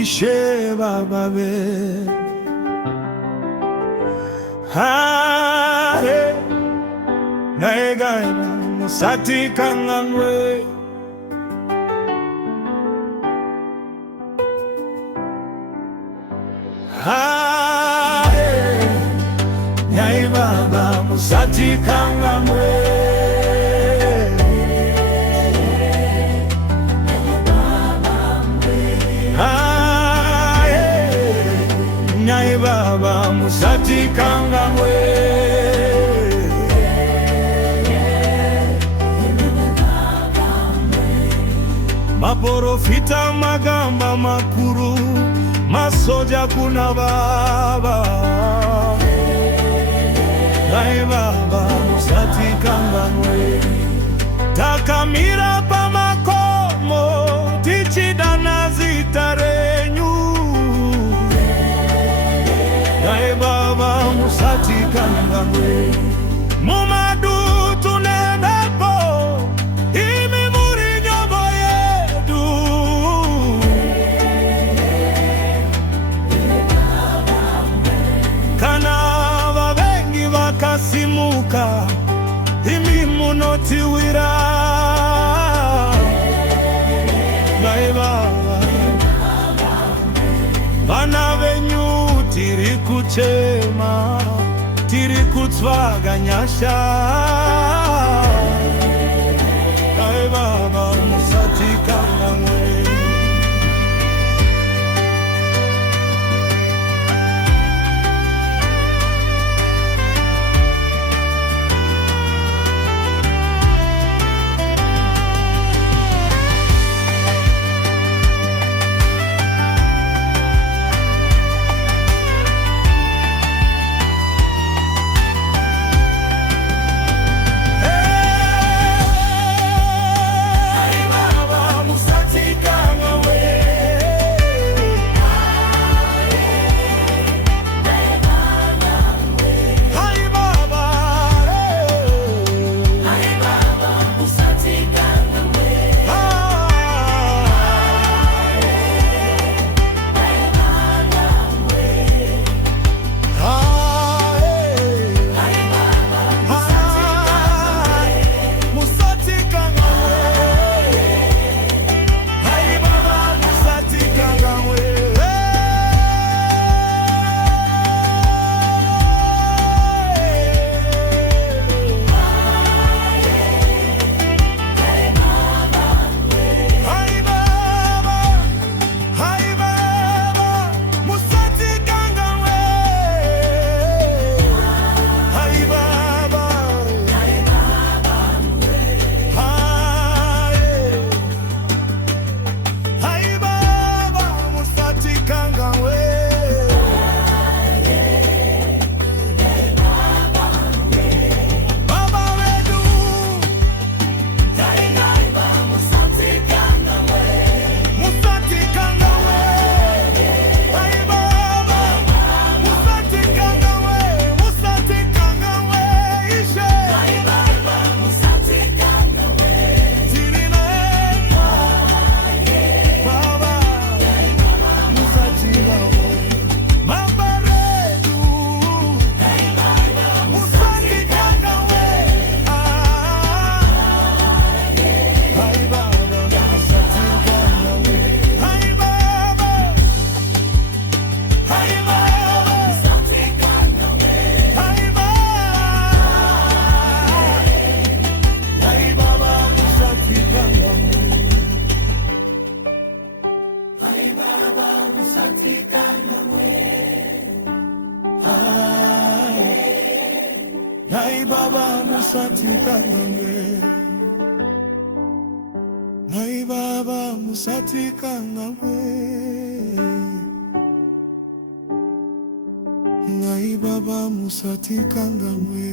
Ishe baba be naegaina musati kangangwe nyai baba musati kangangwe nyai baba musati kangangwe maporofita magamba makuru masoja kuna baba nyai baba musati kangangwe takamira pamakomo tichidana zitarenyu nyai baba musati kangangwe mumadu tunenapo imi muri nyobo yedu kana vavengi vakasimuka imi munotiwira nyai baba vana venyu tiri kuchema tiri kutsvaga nyasha nyai baba musati kangangwe nyai baba musati kangangwe nyai baba musati kangangwe nyai baba musati kangangwe